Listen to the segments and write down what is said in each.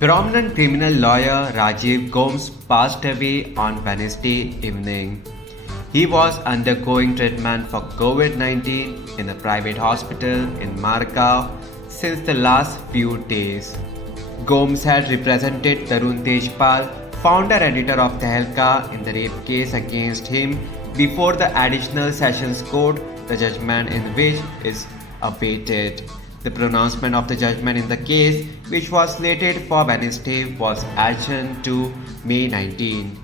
Prominent criminal lawyer Rajiv Gomes passed away on Wednesday evening. He was undergoing treatment for COVID-19 in a private hospital in Margao since the last few days. Gomes had represented Tarun Tejpal, founder-editor of Tehelka, in the rape case against him before the additional sessions court, the judgment in which is awaited. The pronouncement of the judgment in the case, which was slated for Wednesday, was adjourned to May 19.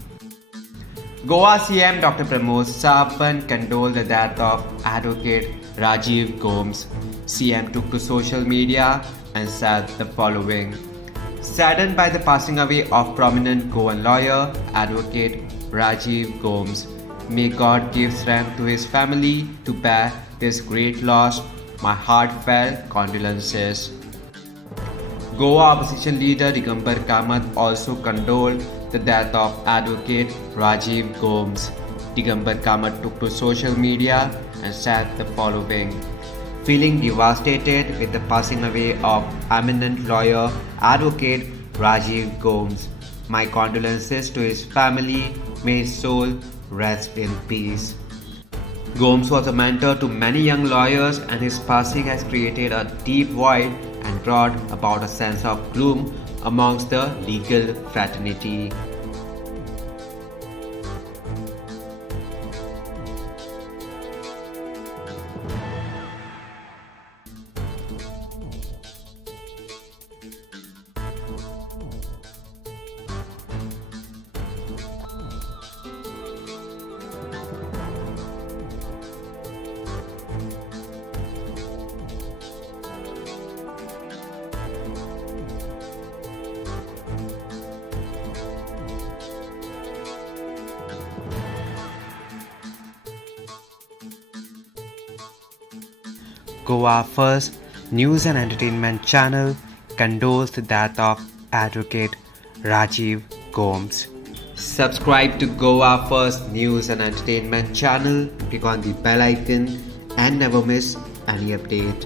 Goa CM Dr. Pramod Sawant condoled the death of advocate Rajiv Gomes. CM took to social media and said the following: saddened by the passing away of prominent Goan lawyer, advocate Rajiv Gomes. May God give strength to his family to bear this great loss. My heartfelt condolences. Goa opposition leader Digambar Kamath also condoled the death of advocate Rajiv Gomes. Digambar Kamath took to social media and said the following: feeling devastated with the passing away of eminent lawyer advocate Rajiv Gomes. My condolences to his family. May his soul rest in peace. Gomes was a mentor to many young lawyers, and his passing has created a deep void and brought about a sense of gloom amongst the legal fraternity. Goa First News and Entertainment Channel condoles the death of advocate Rajiv Gomes. Subscribe to Goa First News and Entertainment Channel, click on the bell icon and never miss any update.